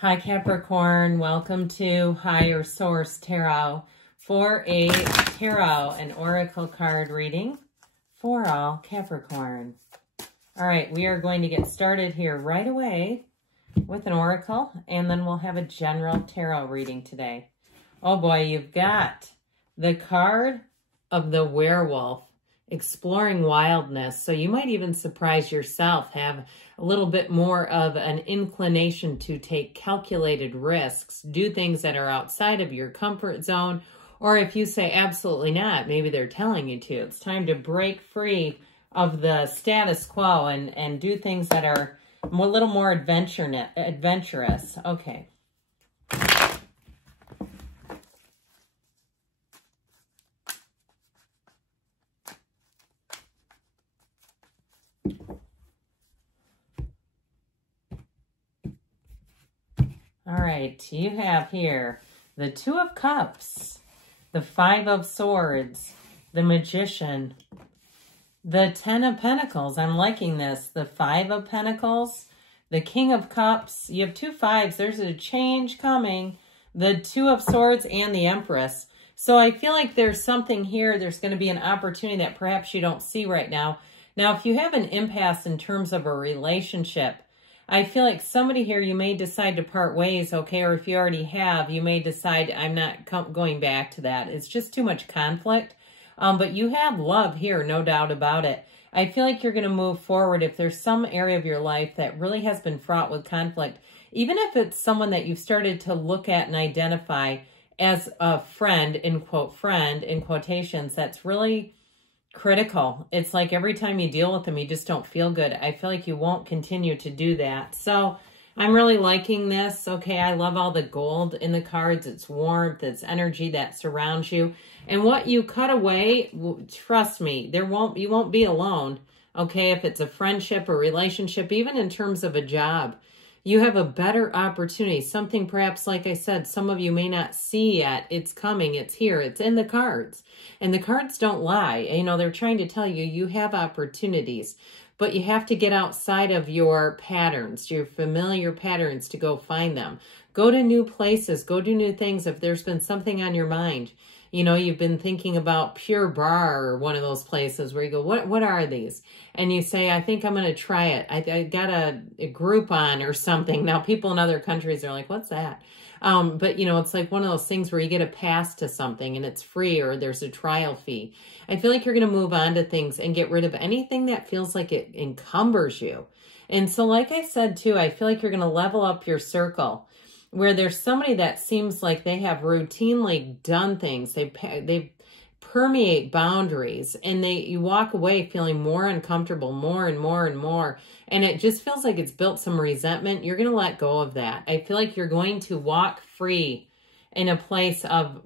Hi Capricorn, welcome to Higher Source Tarot for a tarot and oracle card reading for all Capricorn. All right, we are going to get started here right away with an oracle, and then we'll have a general tarot reading today. Oh boy, you've got the card of the werewolf, exploring wildness. So you might even surprise yourself, have a little bit more of an inclination to take calculated risks, do things that are outside of your comfort zone, or if you say absolutely not, maybe they're telling you to. It's time to break free of the status quo and do things that are a little more adventurous. Okay. All right, you have here the Two of Cups, the Five of Swords, the Magician, the Ten of Pentacles. I'm liking this. The Five of Pentacles, the King of Cups. You have two fives. There's a change coming. The Two of Swords and the Empress. So I feel like there's something here. There's going to be an opportunity that perhaps you don't see right now. Now, if you have an impasse in terms of a relationship, I feel like somebody here, you may decide to part ways, okay? Or if you already have, you may decide, I'm not going back to that. It's just too much conflict. But you have love here, no doubt about it. I feel like you're going to move forward if there's some area of your life that really has been fraught with conflict. Even if it's someone that you've started to look at and identify as a friend in quotations, that's really critical. It's like every time you deal with them, you just don't feel good. I feel like you won't continue to do that. So I'm really liking this. Okay, I love all the gold in the cards. It's warmth, it's energy that surrounds you. And what you cut away, trust me, you won't be alone. Okay, if it's a friendship or relationship, even in terms of a job, you have a better opportunity. Something perhaps, like I said, some of you may not see yet. It's coming. It's here. It's in the cards. And the cards don't lie. You know, they're trying to tell you, you have opportunities. But you have to get outside of your patterns, your familiar patterns, to go find them. Go to new places. Go do new things. If there's been something on your mind, you know, you've been thinking about Pure Bar or one of those places where you go, what are these? And you say, I think I'm going to try it. I got a Groupon or something. Now, people in other countries are like, what's that? But, you know, it's like one of those things where you get a pass to something and it's free or there's a trial fee. I feel like you're going to move on to things and get rid of anything that feels like it encumbers you. And so, like I said, too, I feel like you're going to level up your circle, where there's somebody that seems like they have routinely done things. They permeate boundaries, and you walk away feeling more uncomfortable, more and more and more. And it just feels like it's built some resentment. You're going to let go of that. I feel like you're going to walk free in a place of,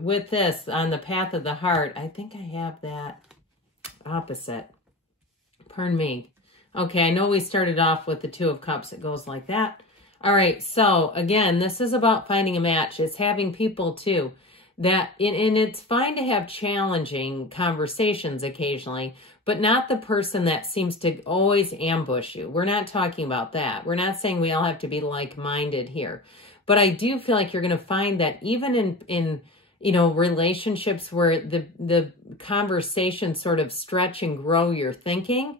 with this, on the path of the heart. I think I have that opposite. Pardon me. Okay, I know we started off with the Two of Cups. It goes like that. All right, so again, this is about finding a match. It's having people too that, and it's fine to have challenging conversations occasionally, but not the person that seems to always ambush you. We're not talking about that. We're not saying we all have to be like-minded here. But I do feel like you're going to find that even in you know, relationships where the conversations sort of stretch and grow your thinking,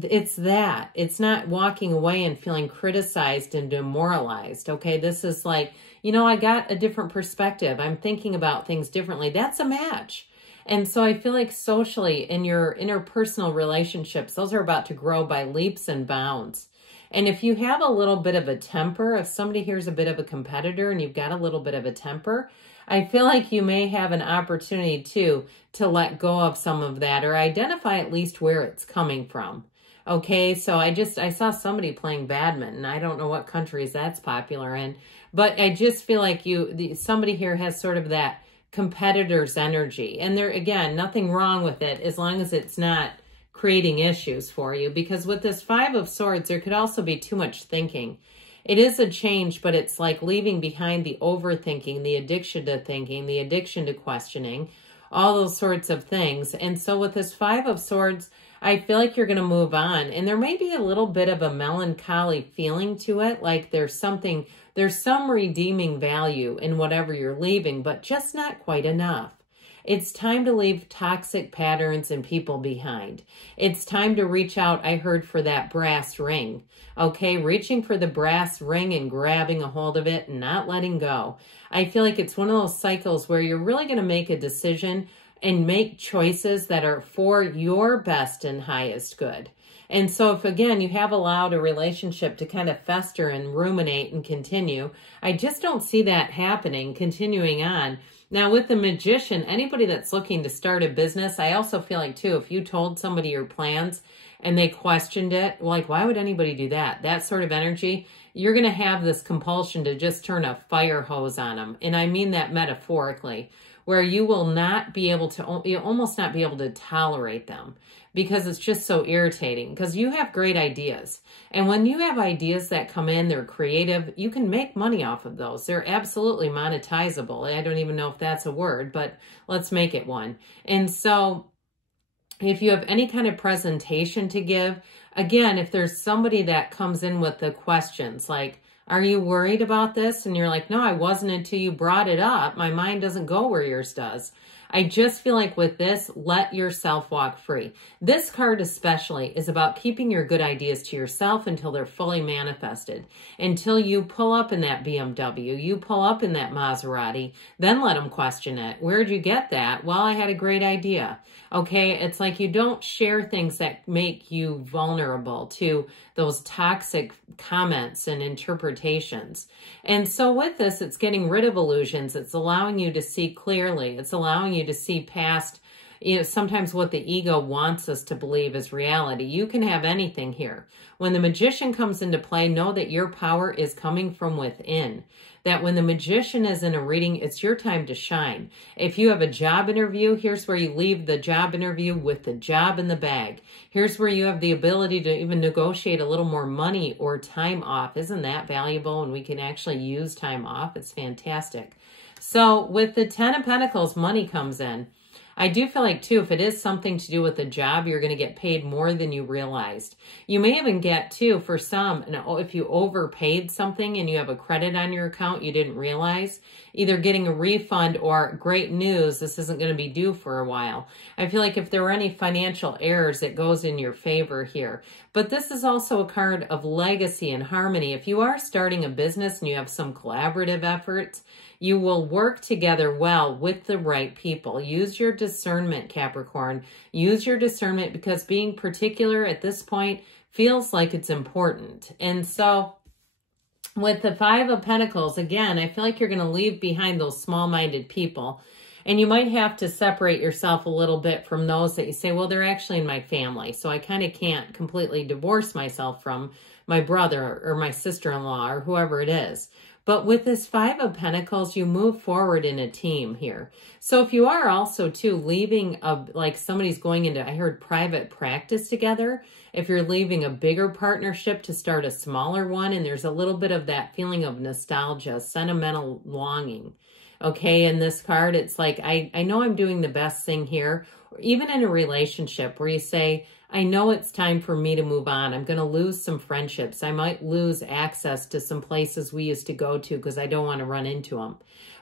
it's that. It's not walking away and feeling criticized and demoralized, okay? This is like, you know, I got a different perspective. I'm thinking about things differently. That's a match. And so I feel like socially, in your interpersonal relationships, those are about to grow by leaps and bounds. And if you have a little bit of a temper, if somebody here's a bit of a competitor and you've got a little bit of a temper, I feel like you may have an opportunity to let go of some of that, or identify at least where it's coming from. Okay, so I saw somebody playing badminton. I don't know what countries that's popular in, but I just feel like somebody here has sort of that competitor's energy. And there, again, nothing wrong with it as long as it's not creating issues for you. Because with this Five of Swords, there could also be too much thinking. It is a change, but it's like leaving behind the overthinking, the addiction to thinking, the addiction to questioning, all those sorts of things. And so with this Five of Swords, I feel like you're going to move on. And there may be a little bit of a melancholy feeling to it. Like there's some redeeming value in whatever you're leaving, but just not quite enough. It's time to leave toxic patterns and people behind. It's time to reach out, I heard, for that brass ring. Okay, reaching for the brass ring and grabbing a hold of it and not letting go. I feel like it's one of those cycles where you're really going to make a decision and make choices that are for your best and highest good. And so if, again, you have allowed a relationship to kind of fester and ruminate and continue, I just don't see that happening, continuing on. Now, with the Magician, anybody that's looking to start a business, I also feel like, too, if you told somebody your plans and they questioned it, like, why would anybody do that? That sort of energy, you're going to have this compulsion to just turn a fire hose on them. And I mean that metaphorically, where you will not be able to, you'll almost not be able to tolerate them because it's just so irritating, because you have great ideas. And when you have ideas that come in, they're creative, you can make money off of those. They're absolutely monetizable. I don't even know if that's a word, but let's make it one. And so if you have any kind of presentation to give, again, if there's somebody that comes in with the questions like, are you worried about this? And you're like, no, I wasn't until you brought it up. My mind doesn't go where yours does. I just feel like with this, let yourself walk free. This card especially is about keeping your good ideas to yourself until they're fully manifested. Until you pull up in that BMW, you pull up in that Maserati, then let them question it. Where'd you get that? Well, I had a great idea. Okay, it's like you don't share things that make you vulnerable to those toxic comments and interpretations. And so with this, it's getting rid of illusions. It's allowing you to see clearly. It's allowing you to see past, sometimes what the ego wants us to believe is reality. You can have anything here. When the Magician comes into play, know that your power is coming from within. That when the Magician is in a reading, it's your time to shine. If you have a job interview, here's where you leave the job interview with the job in the bag. Here's where you have the ability to even negotiate a little more money or time off. Isn't that valuable? And we can actually use time off. It's fantastic. So with the Ten of Pentacles, money comes in. I do feel like, too, if it is something to do with a job, you're going to get paid more than you realized. You may even get, too, for some, if you overpaid something and you have a credit on your account you didn't realize, either getting a refund or great news, this isn't going to be due for a while. I feel like if there were any financial errors, it goes in your favor here. But this is also a card of legacy and harmony. If you are starting a business and you have some collaborative efforts, you will work together well with the right people. Use your discernment, Capricorn. Use your discernment, because being particular at this point feels like it's important. And so with the Five of Pentacles, again, I feel like you're going to leave behind those small-minded people. And you might have to separate yourself a little bit from those that you say, well, they're actually in my family, so I kind of can't completely divorce myself from my brother or my sister-in-law or whoever it is. But with this Five of Pentacles, you move forward in a team here. So if you are also, too, leaving, like somebody's going into, I heard, private practice together, if you're leaving a bigger partnership to start a smaller one, and there's a little bit of that feeling of nostalgia, sentimental longing. Okay, in this card, it's like, I know I'm doing the best thing here. Or even in a relationship where you say, I know it's time for me to move on. I'm going to lose some friendships. I might lose access to some places we used to go to because I don't want to run into them.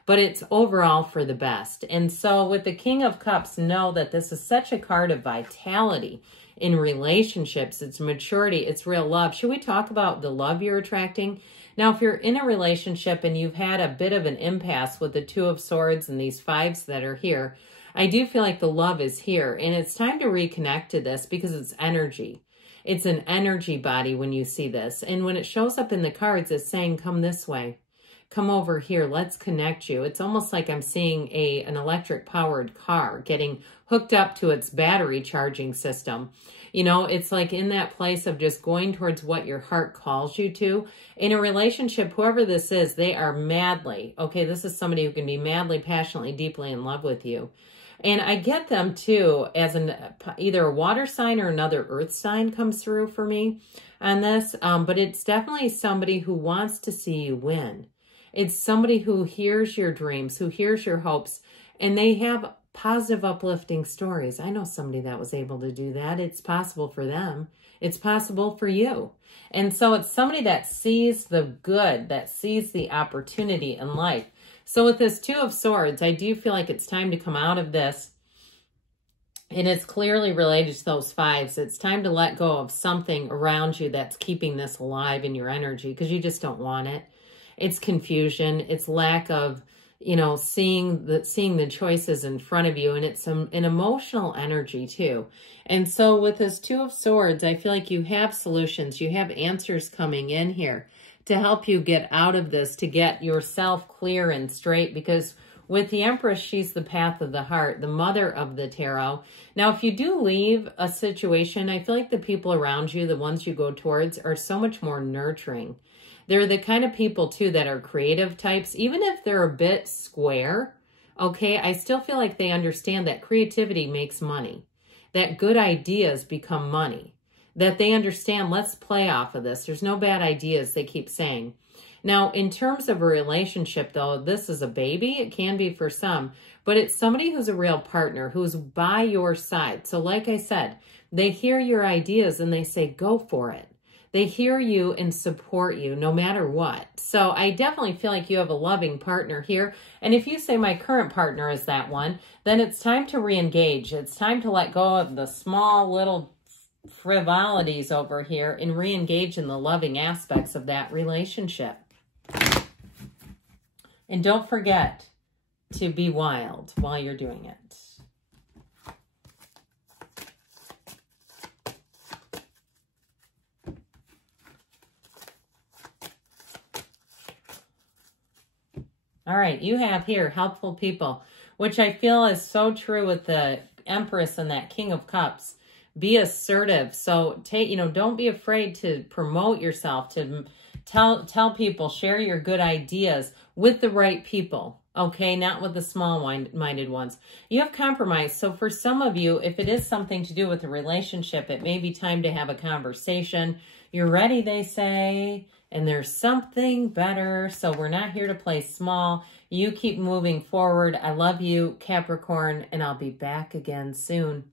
But it's overall for the best. And so with the King of Cups, know that this is such a card of vitality in relationships. It's maturity. It's real love. Should we talk about the love you're attracting? Now, if you're in a relationship and you've had a bit of an impasse with the Two of Swords and these fives that are here, I do feel like the love is here, and it's time to reconnect to this because it's energy. It's an energy body when you see this. And when it shows up in the cards, it's saying, come this way. Come over here. Let's connect you. It's almost like I'm seeing an electric-powered car getting hooked up to its battery charging system. You know, it's like in that place of just going towards what your heart calls you to. In a relationship, whoever this is, they are madly, okay, this is somebody who can be madly, passionately, deeply in love with you. And I get them, too, as either a water sign or another earth sign comes through for me on this. But it's definitely somebody who wants to see you win. It's somebody who hears your dreams, who hears your hopes, and they have positive, uplifting stories. I know somebody that was able to do that. It's possible for them. It's possible for you. And so it's somebody that sees the good, that sees the opportunity in life. So with this Two of Swords, I do feel like it's time to come out of this. And it's clearly related to those fives. It's time to let go of something around you that's keeping this alive in your energy because you just don't want it. It's confusion. It's lack of, you know, seeing the choices in front of you. And it's an emotional energy too. And so with this Two of Swords, I feel like you have solutions. You have answers coming in here to help you get out of this, to get yourself clear and straight, because with the Empress, she's the path of the heart, the mother of the tarot. Now, if you do leave a situation, I feel like the people around you, the ones you go towards, are so much more nurturing. They're the kind of people, too, that are creative types. Even if they're a bit square, okay, I still feel like they understand that creativity makes money, that good ideas become money, that they understand, let's play off of this. There's no bad ideas, they keep saying. Now, in terms of a relationship, though, this is a baby. It can be for some, but it's somebody who's a real partner, who's by your side. So like I said, they hear your ideas and they say, go for it. They hear you and support you no matter what. So I definitely feel like you have a loving partner here. And if you say my current partner is that one, then it's time to re-engage. It's time to let go of the small little frivolities over here and re-engage in the loving aspects of that relationship. And don't forget to be wild while you're doing it. All right, you have here helpful people, which I feel is so true with the Empress and that King of Cups. Be assertive. So don't be afraid to promote yourself, to tell people, share your good ideas with the right people. Okay, not with the small-minded ones. You have compromise. So for some of you, if it is something to do with a relationship, it may be time to have a conversation. You're ready, they say, and there's something better. So we're not here to play small. You keep moving forward. I love you, Capricorn, and I'll be back again soon.